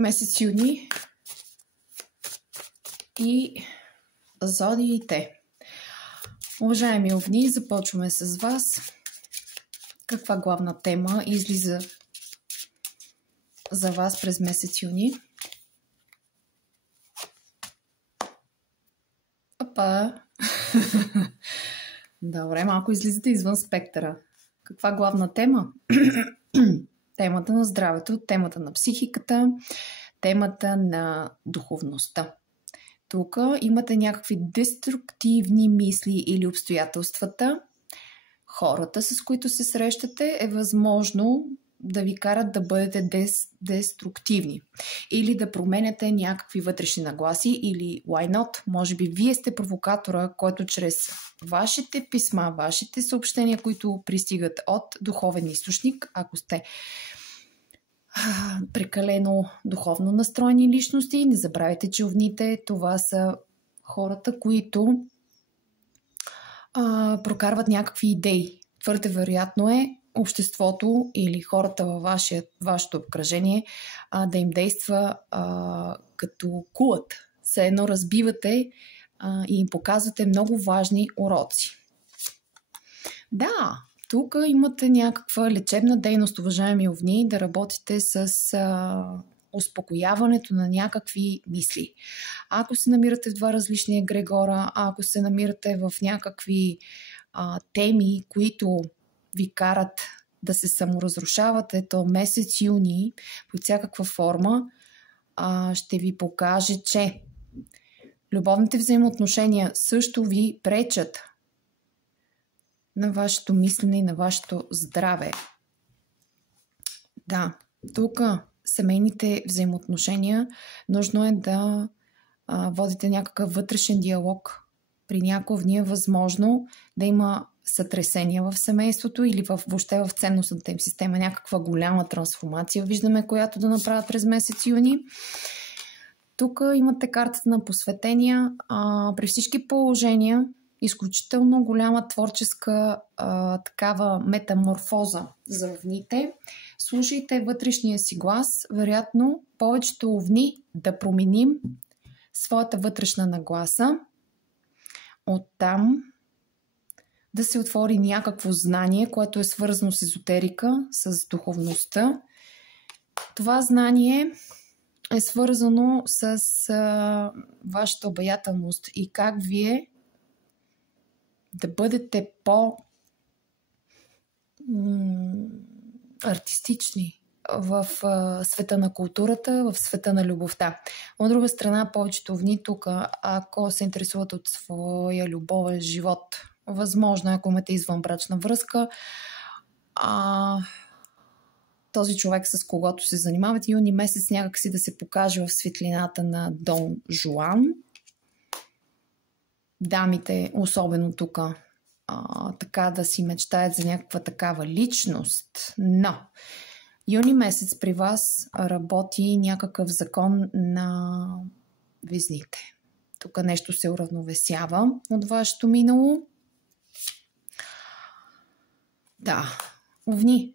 Месец юни и зодиите. Уважаеми овни, започваме с вас. Каква главна тема излиза за вас през месец юни? Опа! Добре, малко излизате извън спектъра. Каква главна тема? Темата на здравето, темата на психиката, темата на духовността. Тук имате някакви деструктивни мисли или обстоятелствата. Хората, с които се срещате, е възможно да ви карат да бъдете деструктивни или да променяте някакви вътрешни нагласи или why not? Може би вие сте провокатора, който чрез вашите писма, вашите съобщения, които пристигат от духовен източник, ако сте прекалено духовно настроени личности, не забравяйте, че овните това са хората, които прокарват някакви идеи. Твърде вероятно е обществото или хората във вашето обкръжение да им действа като кулът. Все едно разбивате и им показвате много важни уроци. Да, тук имате някаква лечебна дейност, уважаеми овни, да работите с успокояването на някакви мисли. Ако се намирате в два различни егрегора, ако се намирате в някакви теми, които ви карат да се саморазрушавате, то месец юни под всякаква форма ще ви покаже, че любовните взаимоотношения също ви пречат на вашето мислене и на вашето здраве. Да, тук семейните взаимоотношения нужно е да водите някакъв вътрешен диалог. При някои дни е възможно да има сътресения в семейството или въобще в ценностната им система, някаква голяма трансформация, виждаме, която да направят през месец юни. Тук имате картата на посветения. При всички положения изключително голяма творческа такава метаморфоза за овните. Слушайте вътрешния си глас. Вероятно, повечето овни да променим своята вътрешна нагласа. Оттам да се отвори някакво знание, което е свързано с езотерика, с духовността. Това знание е свързано с вашата обаятелност и как вие да бъдете по-артистични в света на културата, в света на любовта. От друга страна, повечето овни тук, ако се интересуват от своя любовен живот, възможно, ако имате извънбрачна връзка, този човек, с когото се занимавате, юни месец някакси да се покаже в светлината на Дон Жуан. Дамите, особено тук, така да си мечтаят за някаква такава личност. Но юни месец при вас работи някакъв закон на везните. Тук нещо се уравновесява от вашето минало. Да, овни,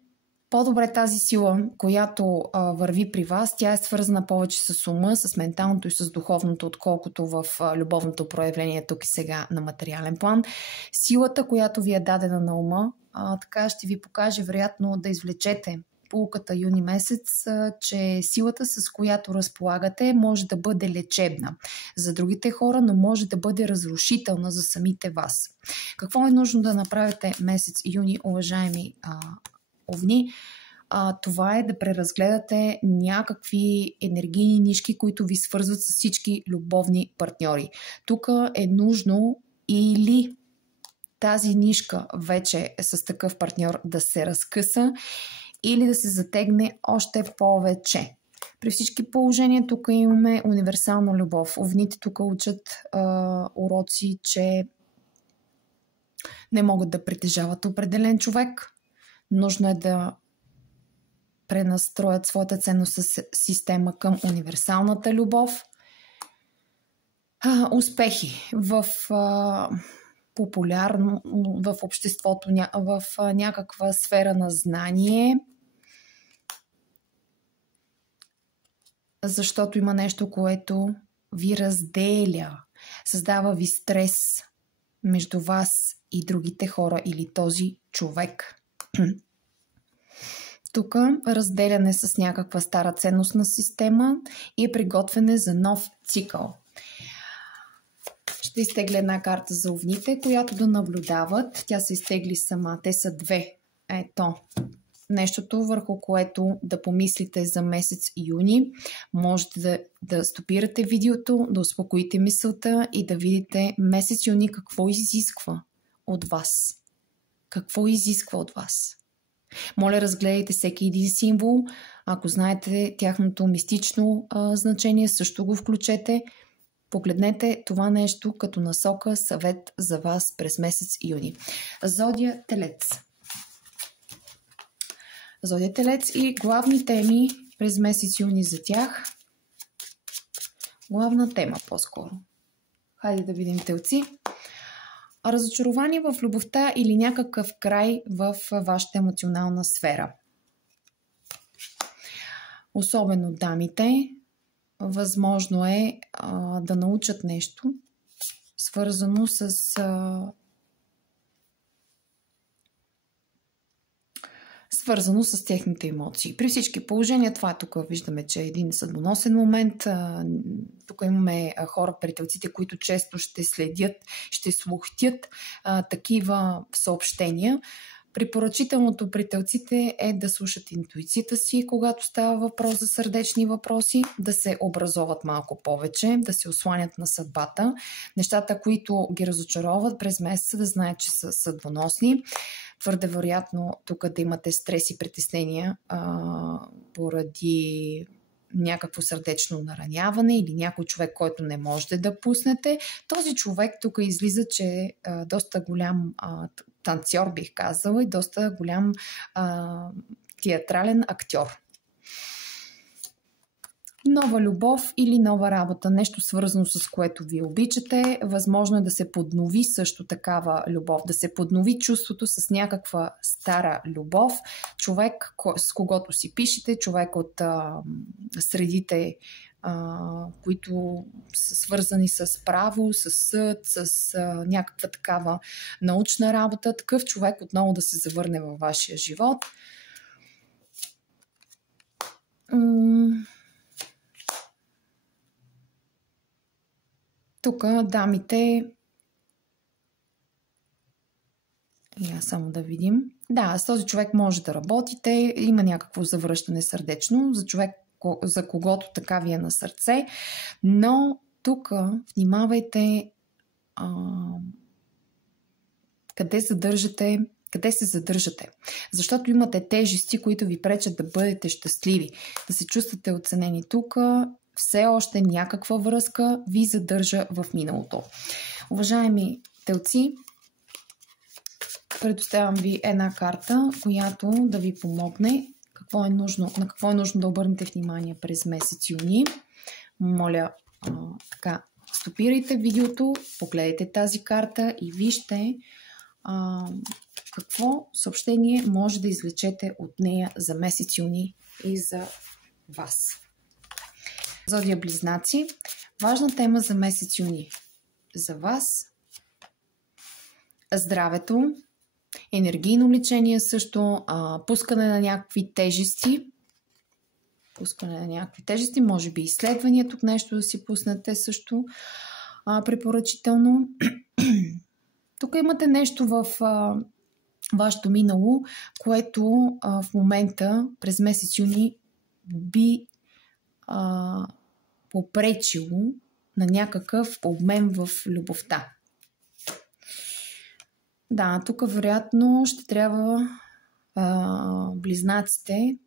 по-добре тази сила, която върви при вас, тя е свързана повече с ума, с менталното и с духовното, отколкото в любовното проявление тук и сега на материален план. Силата, която ви е дадена на ума, така ще ви покаже вероятно да извлечете поуката юни месец, че силата, с която разполагате, може да бъде лечебна за другите хора, но може да бъде разрушителна за самите вас. Какво е нужно да направите месец юни, уважаеми овни? Това е да преразгледате някакви енергийни нишки, които ви свързват с всички любовни партньори. Тук е нужно или тази нишка вече е с такъв партньор да се разкъса, или да се затегне още повече. При всички положения тук имаме универсална любов. Овните тук учат уроци, че не могат да притежават определен човек. Нужно е да пренастроят своята ценностна система към универсалната любов. Успехи в популярно в обществото, в някаква сфера на знание. защото има нещо, което ви разделя, създава ви стрес между вас и другите хора или този човек. Тук разделяне с някаква стара ценностна система и е приготвяне за нов цикъл. Ще изтегля една карта за овните, която да наблюдават. Тя се изтегли сама. Те са две. Ето. Нещото, върху което да помислите за месец юни. Можете да стопирате видеото, да успокоите мисълта и да видите месец юни какво изисква от вас. Какво изисква от вас? Моля, разгледайте всеки един символ. Ако знаете тяхното мистично значение, също го включете. Погледнете това нещо като насока, съвет за вас през месец юни. Зодия Телец. Зодия Телец и главни теми през месец юни за тях. Главна тема по-скоро. Хайде да видим, Телци. Разочарование в любовта или някакъв край в вашата емоционална сфера. Особено дамите, възможно е да научат нещо, свързано с техните емоции. При всички положения, това тук виждаме, че е един съдбоносен момент. Тук имаме хора при телците, които често ще следят, ще слухтят такива съобщения. Препоръчителното при телците е да слушат интуицията си, когато става въпрос за сърдечни въпроси, да се образоват малко повече, да се осланят на съдбата. Нещата, които ги разочароват през месеца, да знаят, че са съдбоносни. Твърде вероятно тук да имате стрес и притеснения поради някакво сърдечно нараняване или някой човек, който не можете да пуснете. Този човек тук излиза, че е доста голям танцор, бих казала, и доста голям театрален актьор. Нова любов или нова работа, нещо свързано с което ви обичате. Възможно е да се поднови също такава любов, да се поднови чувството с някаква стара любов. Човек, с когото си пишете, човек от средите, които са свързани с право, с съд, с някаква такава научна работа. Такъв човек отново да се завърне във вашия живот. Тук дамите, само да видим. Да, с този човек може да работите, има някакво завръщане сърдечно за човек, за когото така ви е на сърце, но тук внимавайте къде се задържате, защото имате тежести, които ви пречат да бъдете щастливи, да се чувствате оценени. Тук все още някаква връзка ви задържа в миналото. Уважаеми телци, предоставям ви една карта, която да ви помогне на какво е нужно да обърнете внимание през месец юни. Моля, стопирайте видеото, погледайте тази карта и вижте какво съобщение може да извлечете от нея за месец юни и за вас. Зодия Близнаци. Важна тема за месец юни за вас. Здравето, енергийно лечение също, пускане на някакви тежести. Може би изследвания, тук нещо да си пуснете също препоръчително. Тук имате нещо в вашето минало, което в момента през месец юни би попречило на някакъв обмен в любовта. Да, тук вероятно ще трябва близнаците.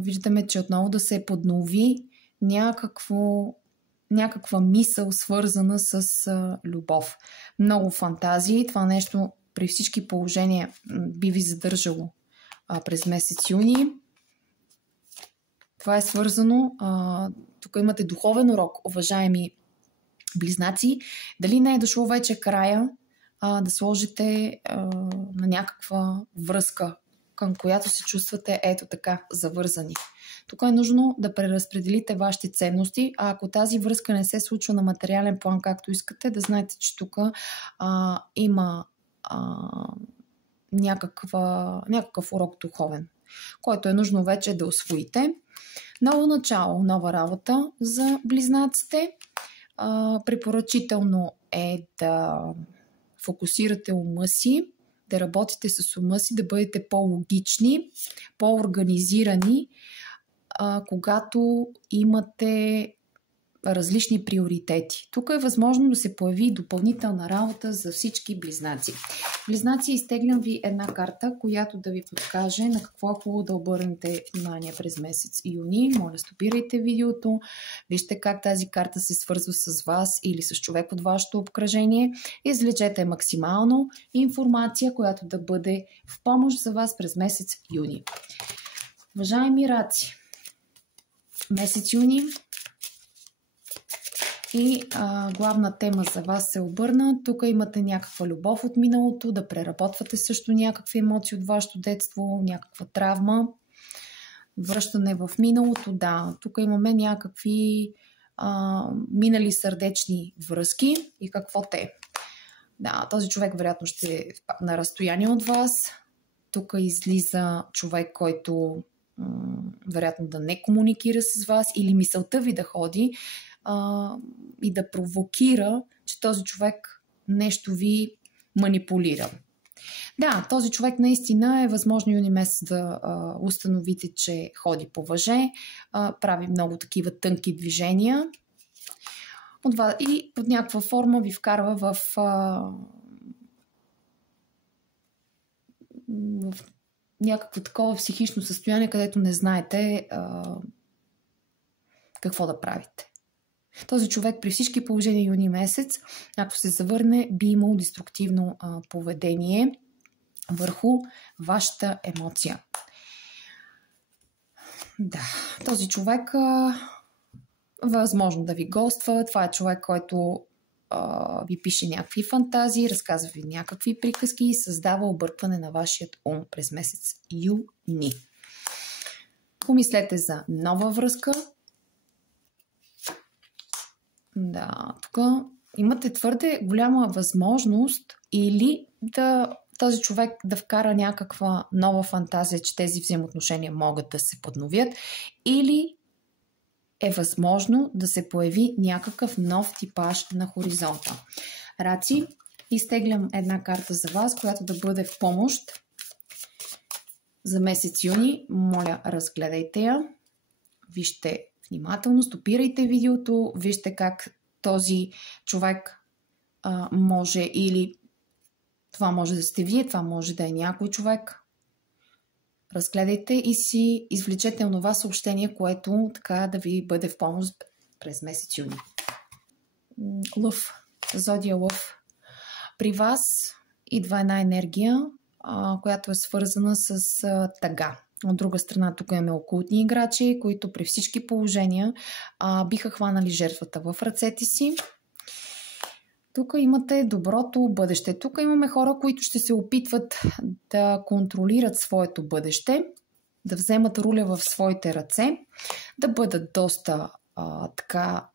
Виждаме, че отново да се поднови някаква мисъл, свързана с любов. Много фантазии. Това нещо при всички положения би ви задържало през месец юни. Това е свързано. Тук имате духовен урок, уважаеми близнаци. Дали не е дошло вече края да сложите на някаква връзка към която се чувствате ето така завързани. Тук е нужно да преразпределите вашите ценности, а ако тази връзка не се случва на материален план, както искате, да знаете, че тук има някакъв урок духовен, който е нужно вече да усвоите. Ново начало, нова работа за близнаците. Препоръчително е да фокусирате ума си, да работите с ума си, да бъдете по-логични, по-организирани, когато имате различни приоритети. Тук е възможно да се появи допълнителна работа за всички близнаци. Близнаци, изтеглям ви една карта, която да ви подскаже на какво е хубаво да обърнете внимание през месец юни. Моля, стопирайте видеото, вижте как тази карта се свързва с вас или с човек от вашето обкръжение. Извлечете максимално информация, която да бъде в помощ за вас през месец юни. Уважаеми раци, месец юни и главна тема за вас се обърна. Тук имате някаква любов от миналото, да преработвате също някакви емоции от вашето детство, някаква травма, връщане в миналото. Да, тук имаме някакви минали сърдечни връзки и какво те. Да, този човек вероятно ще е на разстояние от вас. Тук излиза човек, който вероятно да не комуникира с вас или мисълта ви да ходи и да провокира, че този човек нещо ви манипулира. Да, този човек наистина е възможно юни месец да установите, че ходи по въже, прави много такива тънки движения и под някаква форма ви вкарва в някакво такова психично състояние, където не знаете какво да правите. Този човек при всички положения юни месец, ако се завърне, би имал деструктивно поведение върху вашата емоция. Да, този човек възможно да ви гоства. Това е човек, който ви пише някакви фантазии, разказва ви някакви приказки и създава объркване на вашият ум през месец юни. Помислете за нова връзка. Да, тук имате твърде голяма възможност или този човек да вкара някаква нова фантазия, че тези взаимоотношения могат да се подновят, или е възможно да се появи някакъв нов типаж на хоризонта. Раци, изтеглям една карта за вас, която да бъде в помощ за месец юни. Моля, разгледайте я. Вижте внимателно, стопирайте видеото, вижте как този човек може, или това може да сте вие, това може да е някой човек. Разгледайте и си извлечете онова съобщение, което така да ви бъде в помощ през месец юни. Лъв, зодия Лъв. При вас идва една енергия, която е свързана с тъга. От друга страна, тук имаме окултни играчи, които при всички положения биха хванали жертвата в ръцете си. Тук имате доброто бъдеще. Тук имаме хора, които ще се опитват да контролират своето бъдеще, да вземат руля в своите ръце, да бъдат доста така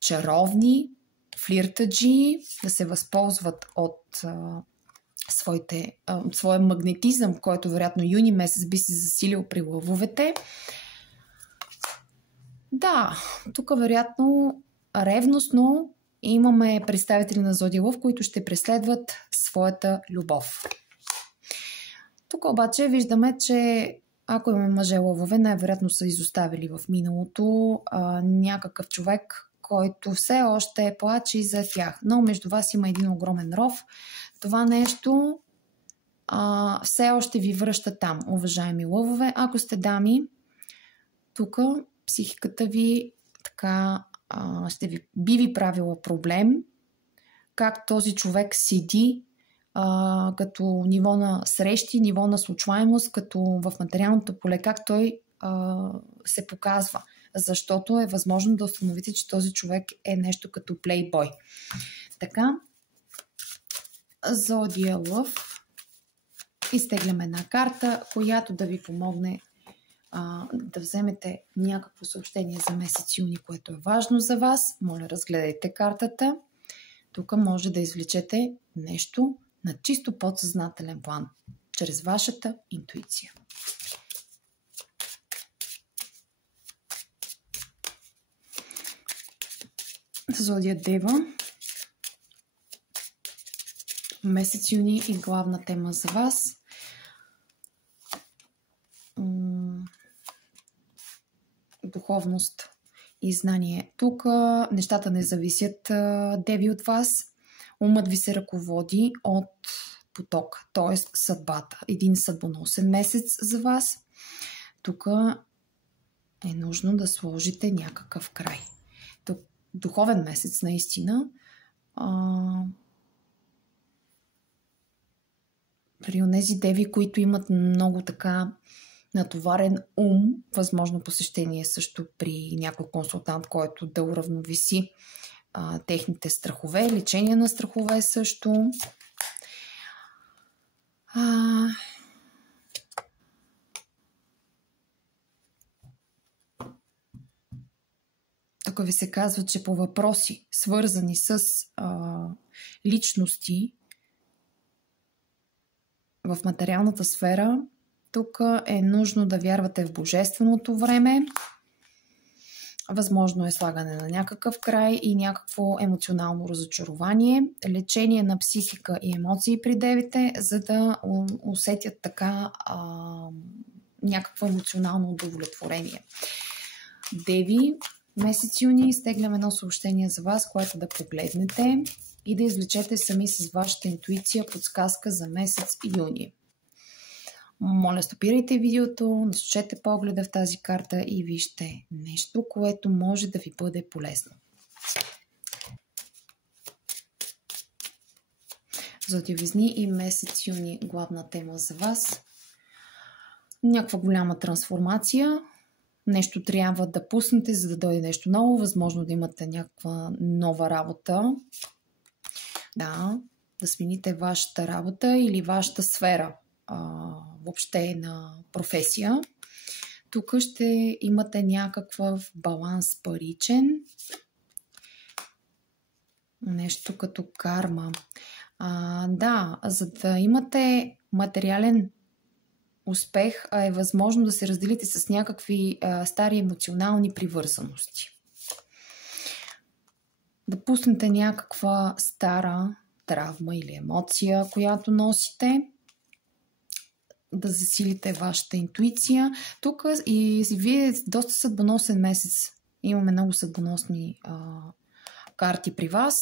чаровни, флиртаджи, да се възползват от своя магнетизъм, който вероятно юни месец би се засилил при лъвовете. Да, тук вероятно ревностно имаме представители на зодия Лъв, които ще преследват своята любов. Тук обаче виждаме, че ако имаме мъже лъвове, най-вероятно са изоставили в миналото някакъв човек, който все още плаче за тях. Но между вас има един огромен ров. Това нещо все още ви връща там, уважаеми лъвове. Ако сте дами, тук психиката ви така би ви правила проблем, как този човек седи като ниво на срещи, ниво на случайност, като в материалното поле, как той се показва. Защото е възможно да установите, че този човек е нещо като плейбой. Така, зодия Лъв. изтегляме една карта, която да ви помогне да вземете някакво съобщение за месец юни, което е важно за вас. Моля, разгледайте картата. Тук може да извлечете нещо на чисто подсъзнателен план, чрез вашата интуиция. Зодия Дева. Месец юни и главна тема за вас. Духовност и знание. Тук нещата не зависят, Деви, от вас. Умът ви се ръководи от поток, т.е. съдбата. Един съдбоносен месец за вас. Тук е нужно да сложите някакъв край. Духовен месец, наистина. При онези деви, които имат много така натоварен ум, възможно посещение също при някой консултант, който да уравновеси техните страхове, лечение на страхове също. Тук ви се казва, че по въпроси, свързани с личности в материалната сфера, тук е нужно да вярвате в божественото време. Възможно е слагане на някакъв край и някакво емоционално разочарование. Лечение на психика и емоции при девите, за да усетят така някакво емоционално удовлетворение. Деви, месец юни, изтеглям едно съобщение за вас, което да погледнете и да извлечете сами с вашата интуиция подсказка за месец юни. Моля, стопирайте видеото, насочете погледа в тази карта и вижте нещо, което може да ви бъде полезно. Зодия Везни и месец юни, главна тема за вас. Някаква голяма трансформация. Нещо трябва да пуснете, за да дойде нещо ново. Възможно да имате някаква нова работа. Да смените вашата работа или вашата сфера въобще на професия. Тук ще имате някакъв баланс паричен. Нещо като карма. За да имате материален успех, е възможно да се разделите с някакви стари емоционални привързаности. Да пуснете някаква стара травма или емоция, която носите, да засилите вашата интуиция. Тук и вие доста съдбоносен месец. Имаме много съдбоносни карти при вас.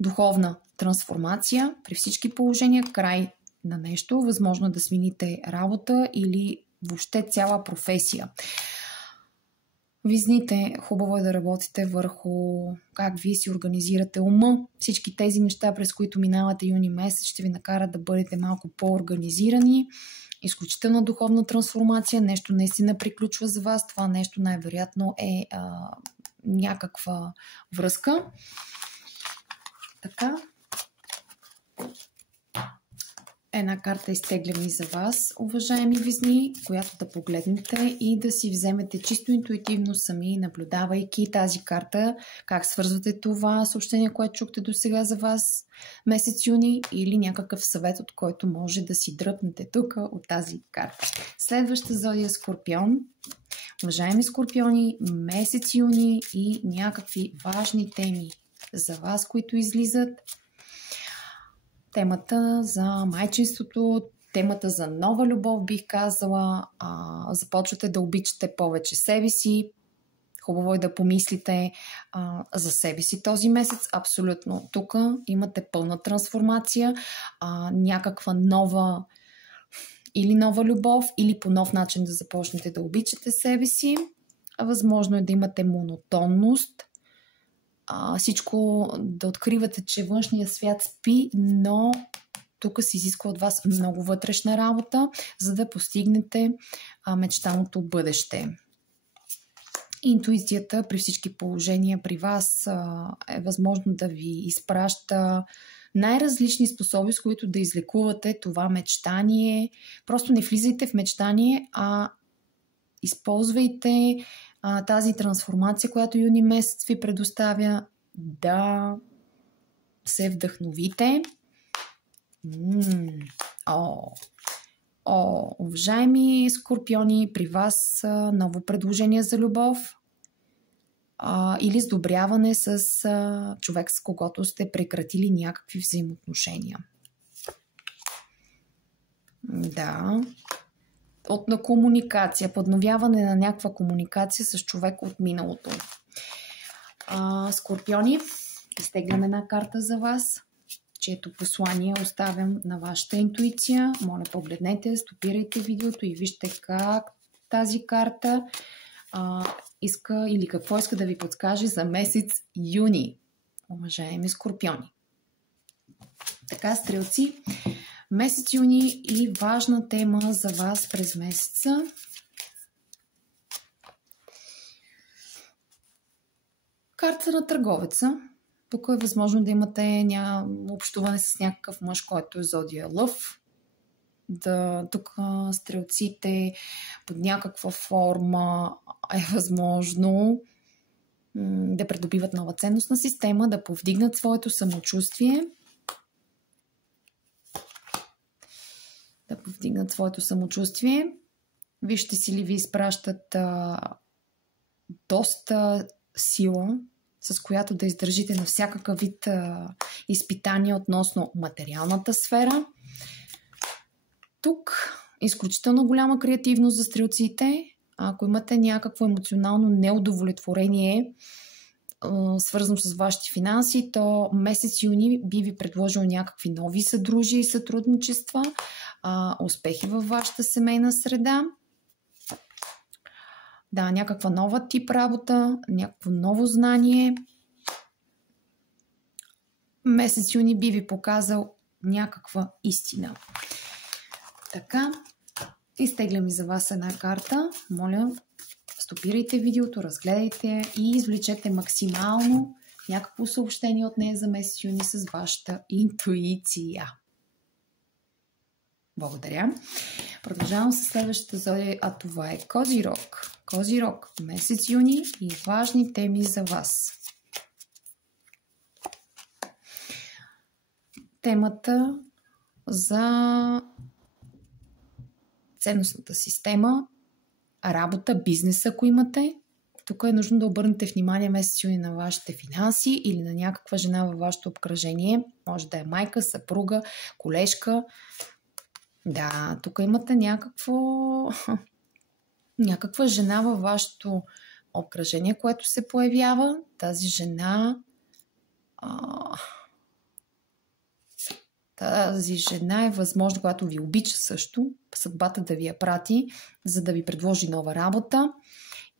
Духовна трансформация при всички положения, край на нещо, възможно да смените работа или въобще цяла професия. Везните, хубаво е да работите върху как вие си организирате ума. Всички тези неща, през които минавате юни месец, ще ви накарат да бъдете малко по-организирани. Изключителна духовна трансформация, нещо наистина приключва за вас. Това нещо най-вероятно е някаква връзка. Така. Една карта изтеглям и за вас, уважаеми везни, която да погледнете и да си вземете чисто интуитивно сами, наблюдавайки тази карта, как свързвате това съобщение, което чухте до сега за вас месец юни, или някакъв съвет, от който може да си дръпнете тук от тази карта. Следваща зодия Скорпион. Уважаеми скорпиони, месец юни и някакви важни теми за вас, които излизат. Темата за майчинството, темата за нова любов, бих казала. Започвате да обичате повече себе си. Хубаво е да помислите за себе си този месец. Абсолютно. Тук имате пълна трансформация, някаква нова любов, или по нов начин да започнете да обичате себе си. Възможно е да имате монотонност. Всичко да откривате, че външният свят спи, но тук се изисква от вас много вътрешна работа, за да постигнете мечтаното бъдеще. Интуицията при всички положения при вас е възможно да ви изпраща най-различни способи, с които да излекувате това мечтание. Просто не влизайте в мечтание, а използвайте тази трансформация, която юни месец ви предоставя, да се вдъхновите. Уважаеми скорпиони, при вас ново предложение за любов или сдобряване с човек, с когото сте прекратили някакви взаимоотношения. Да. На комуникация, подновяване на някаква комуникация с човек от миналото. Скорпиони, изтеглям една карта за вас, чието послание оставям на вашата интуиция. Моля, погледнете, стопирайте видеото и вижте как тази карта иска или какво иска да ви подскаже за месец юни, уважаеми скорпиони. Така, стрелци, месец юни и важна тема за вас през месеца. Карта на търговеца. Тук е възможно да имате общуване с някакъв мъж, който е зодия Лъв. Тук стрелците под някаква форма е възможно да придобиват нова ценностна система, да повдигнат своето самочувствие. Вижте си ли ви изпращат доста сила, с която да издържите на всякакъв вид изпитания относно материалната сфера. Тук изключително голяма креативност за стрелците. Ако имате някакво емоционално неудовлетворение, свързано с вашите финанси, то месец юни би ви предложил някакви нови съдружия и сътрудничества, успехи във вашата семейна среда. Да, някаква нова тип работа, някакво ново знание. Месец юни би ви показал някаква истина. Така, изтеглям и за вас една карта. Моля, стопирайте видеото, разгледайте и извлечете максимално някакво съобщение от нея за месец юни с вашата интуиция. Благодаря. Продължавам с следващата зодия, а това е Козирог. Козирог, месец юни и важни теми за вас. Темата за ценностната система, работа, бизнес, ако имате. Тук е нужно да обърнете внимание месец юни на вашите финанси или на някаква жена във вашето обкръжение. Може да е майка, съпруга, колежка. Да, тук имате някаква жена във вашето обкръжение, което се появява. Тази жена е възможно, когато ви обича също, съдбата да ви я прати, за да ви предложи нова работа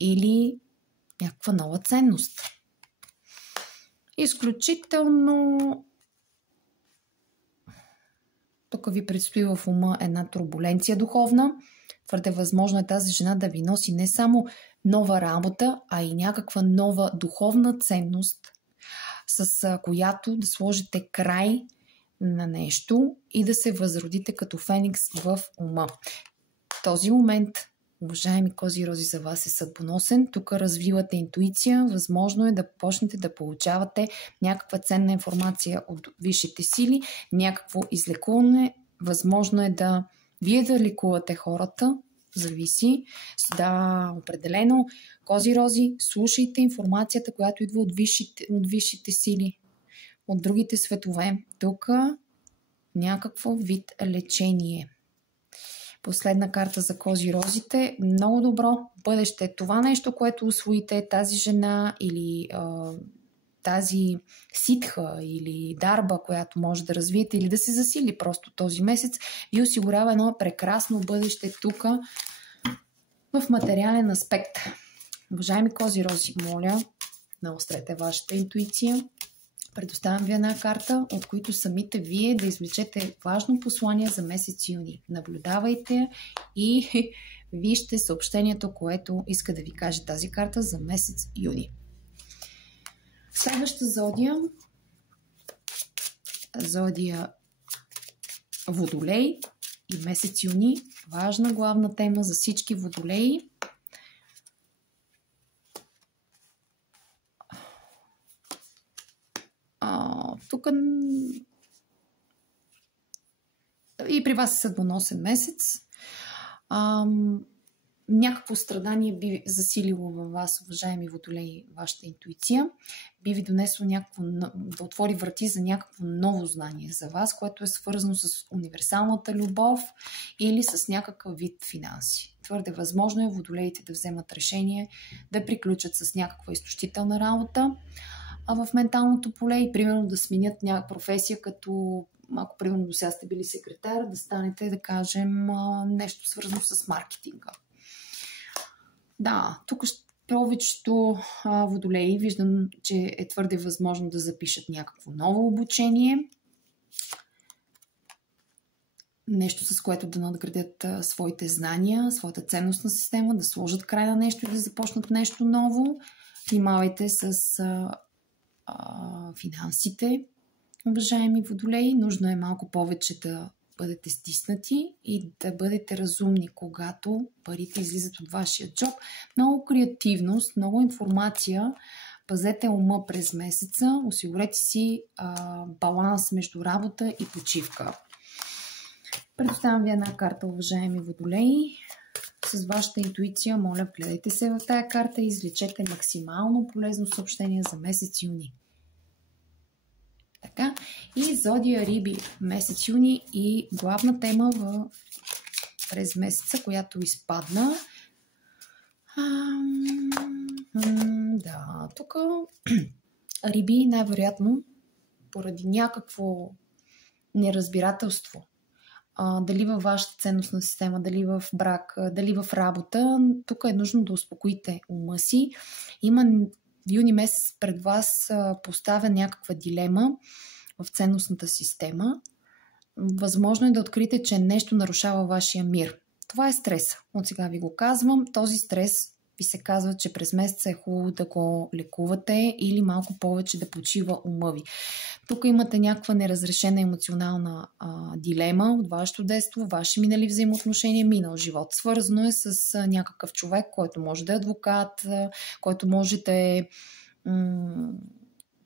или някаква нова ценност. Изключително тук ви предстои в ума една турбуленция духовна. Твърде възможно е тази жена да ви носи не само нова работа, а и някаква нова духовна ценност, с която да сложите край на нещо и да се възродите като феникс в ума. Този момент, уважаеми Козирози, за вас е съдбоносен. Тук развивате интуиция. Възможно е да почнете да получавате някаква ценна информация от висшите сили, някакво излекуване. Възможно е вие да лекувате хората. Зависи. Да, определено. Козирози, слушайте информацията, която идва от висшите сили, от другите светове. Тук някакво вид лечение. Последна карта за Козирозите. Много добро бъдеще. Това нещо, което усвоите, тази жена или тази ситха или дарба, която може да развиете или да се засили просто този месец, ви осигурява едно прекрасно бъдеще тук в материален аспект. Уважаеми Козирози, моля, наострете вашата интуиция. Предоставям ви една карта, от които самите вие да извлечете важно послание за месец юни. Наблюдавайте и вижте съобщението, което иска да ви каже тази карта за месец юни. Следваща зодия, зодия Водолей и месец юни. Важна главна тема за всички водолеи. Тук и при вас е съдбоносен месец. Някакво страдание би засилило във вас, уважаеми водолеи, вашата интуиция. Би ви донесло да отвори врати за някакво ново знание за вас, което е свързано с универсалната любов или с някакъв вид финанси. Твърде възможно е водолеите да вземат решение да приключат с някаква изтощителна работа в менталното поле и примерно да сменят някаква професия, като ако примерно до сега сте били секретар, да станете, да кажем, нещо свързано с маркетинга. Да, тук повечето водолеи виждам, че е твърде възможно да запишат някакво ново обучение. Нещо, с което да надградят своите знания, своята ценностна система, да сложат край на нещо и да започнат нещо ново. Внимавайте с финансите, уважаеми водолеи. Нужно е малко повече да бъдете стиснати и да бъдете разумни, когато парите излизат от вашия джоб. Много креативност, много информация. Пазете ума през месеца. Осигурете си баланс между работа и почивка. Предоставям ви една карта, уважаеми водолеи. С вашата интуиция, моля, вгледайте се в тая карта и извлечете максимално полезно съобщение за месец юни. Така. И зодия Риби, месец юни и главна тема през месеца, която изпадна. Да, тук Риби най-вероятно поради някакво неразбирателство, дали във вашата ценностна система, дали в брак, дали в работа, тук е нужно да успокоите ума си. Има юни месец пред вас поставя някаква дилема в ценностната система. Възможно е да откриете, че нещо нарушава вашия мир. Това е стрес. От сега ви го казвам. Този стрес ви се казва, че през месеца е хубаво да го лекувате или малко повече да почива ума ви. Тук имате някаква неразрешена емоционална дилема от вашето детство, ваши минали взаимоотношения, минал живот. Свързано е с някакъв човек, който може да е адвокат, който може да е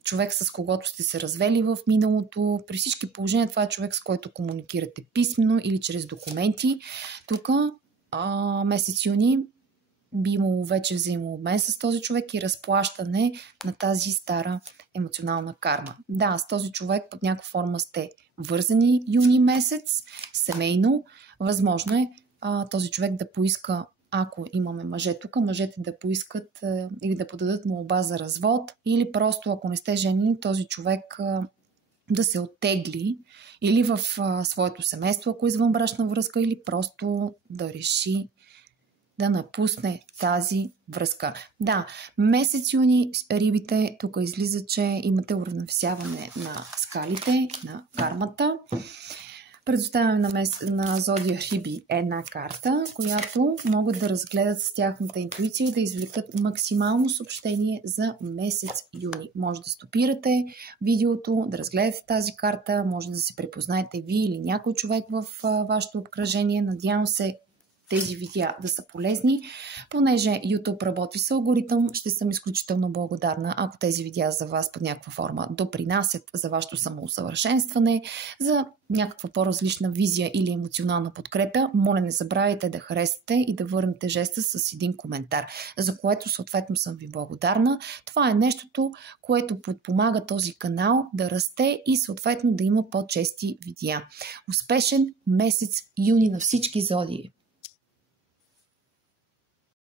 човек, с когото сте се развели в миналото. При всички положения това е човек, с който комуникирате писмено или чрез документи. Тук месец юни би имало вече взаимообмен с този човек и разплащане на тази стара емоционална карма. Да, с този човек под някаква форма сте вързани юни месец, семейно. Възможно е този човек да поиска, ако имаме мъже тук, мъжете да поискат или да подадат молба за развод, или просто, ако не сте женени, този човек да се оттегли или в своето семейство, ако е извънбрачна връзка, или просто да реши да напусне тази връзка. Да, месец юни, рибите, тук излиза, че имате уравновесяване на скалите, на кармата. Предоставяме на зодия Риби една карта, която могат да разгледат с тяхната интуиция и да извлекат максимално съобщение за месец юни. Може да стопирате видеото, да разгледате тази карта, може да се препознаете ви или някой човек в вашето обкръжение. Надявам се тези видеа да са полезни. Понеже YouTube работи с алгоритъм, ще съм изключително благодарна, ако тези видеа за вас под някаква форма допринасят за вашето самоусъвършенстване, за някаква по-различна визия или емоционална подкрепа. Моля, не забравяйте да харесате и да върнете жеста с един коментар, за което съответно съм ви благодарна. Това е нещото, което подпомага този канал да расте и съответно да има по-чести видеа. Успешен месец юни на всички зодии!